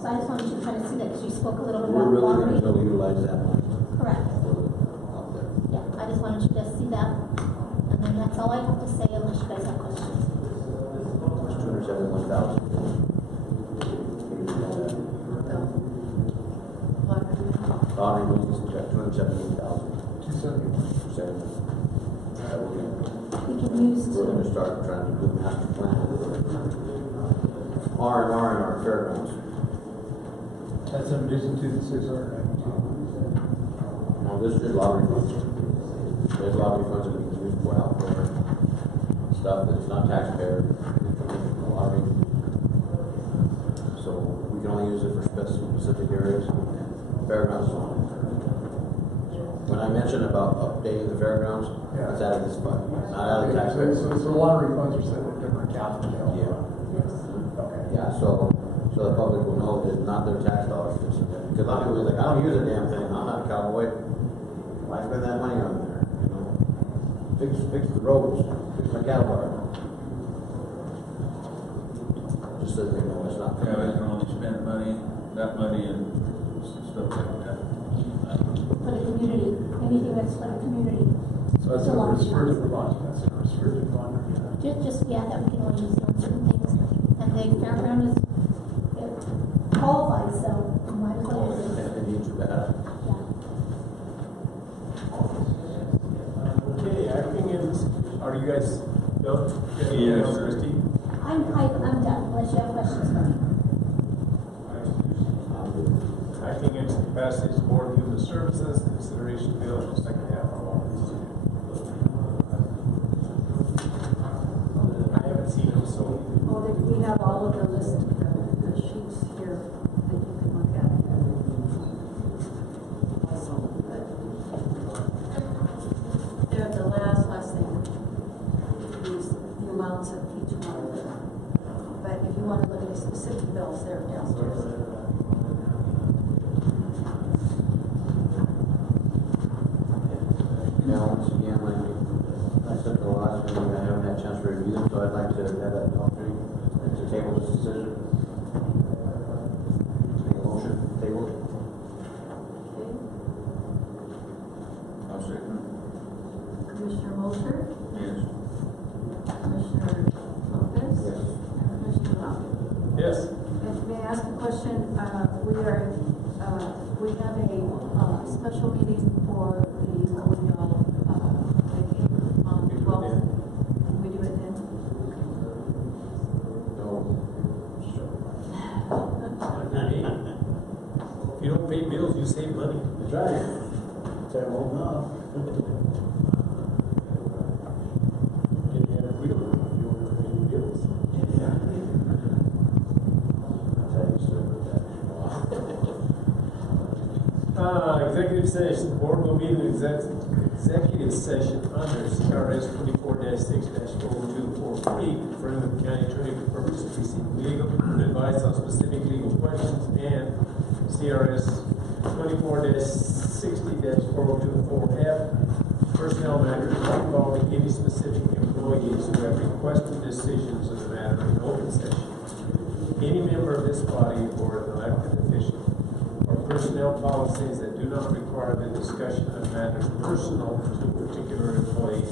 So I just wanted you to kind of see that because you spoke a little bit We're about really lottery. going to utilize that money Correct. out there. Yeah, I just wanted you to see that. And then that's all I have to say unless you guys have questions. It's 271,000. Lottery wins, we got 278,000. 271. We can use We're going to to, start trying to do a master plan. R&R in our fairgrounds. That's in addition to the 692. Now, this is lottery funds. There's lottery funds that we can use for outdoor stuff that's not taxpayer. Lottery. So we can only use it for specific areas. Fairgrounds. When I mentioned about updating the fairgrounds, that's out of this fund, not out of the taxpayer. So lottery funds are set in different accounts. Yeah. Okay. Yeah, so the public will know that it's not their tax dollars. Because a lot of people are like, I don't use a damn thing, I'm not a cowboy. Why spend that money on there? You know, fix the roads, fix my cattle barn. Just so they know it's not. Yeah, we can only spend that money and stuff like that. for the community, anything that's for the community. So that's a restricted fund. That's a restricted fund. Just, that we can only use on certain things. And the fairground is, it qualifies, so we might as well use it. It needs that. Yeah. Okay, acting is, are you guys done? Yes, sir. Christie? I'm done, unless you have questions for me. Acting into capacity to board human services, consideration bill for second half of August. I haven't seen them, so. Oh, we have all of the list, the sheets here that you can look at. Also, but they're the last thing, is the amounts of each one of them. But if you want to look at specific bills, they're downstairs. Now, once again, I said the last meeting, I haven't had a chance to review them, so I'd like to have that opportunity to table this decision. discussion, we have a special meeting for the Colonial, on the 12th. Can we do it then? If you don't pay bills, you save money. That's right. Terrible enough. You can have a wheel if you don't pay any bills. Executive session, the board will meet in executive session under CRS 24-6-40243, conferring with the county attorney for purposes of receiving legal advice on specific legal questions, and CRS 24-60-4024F, personnel matters not involving any specific employees who have requested decisions of the matter in open session. Any member of this body or an elected official or personnel policies that do not require the discussion of matters personal to particular employees.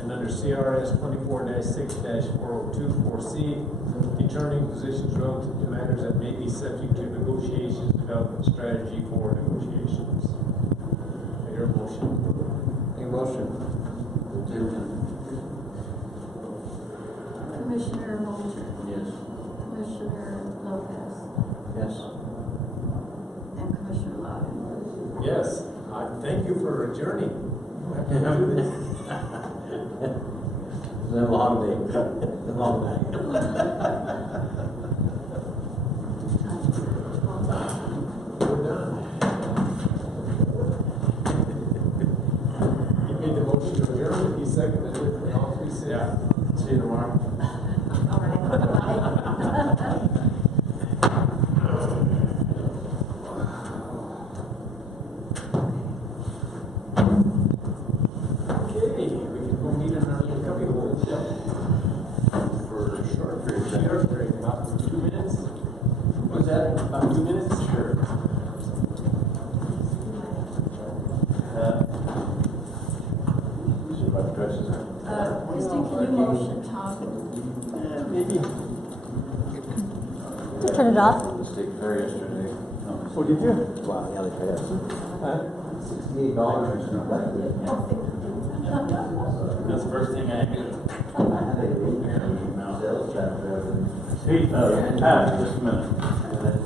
And under CRS 24-6-4024C, determining positions relative to matters that may be subject to negotiations, development strategy for negotiations. I hear a motion. Make a motion. Commissioner Mulcher, Yes. Commissioner Lopez, Yes. and Commissioner Logan. Yes, I thank you for adjourning. I have to do this. It's been a long day. It's a long night. We're done. You made the motion to adjourn, he seconded it, and all three said. Yeah. See you tomorrow. All right. Okay, we can go meet in our little cubby hole. For a short period. Short period, about 2 minutes. What's that? About 2 minutes? Sure. Christie, can you motion Tom? Maybe. Turn it off. The state fair yesterday. Oh, did you? Wow, yeah, they paid us Huh? $68. That's the first thing I do. Sales tax revenue. Hey, just a minute. And then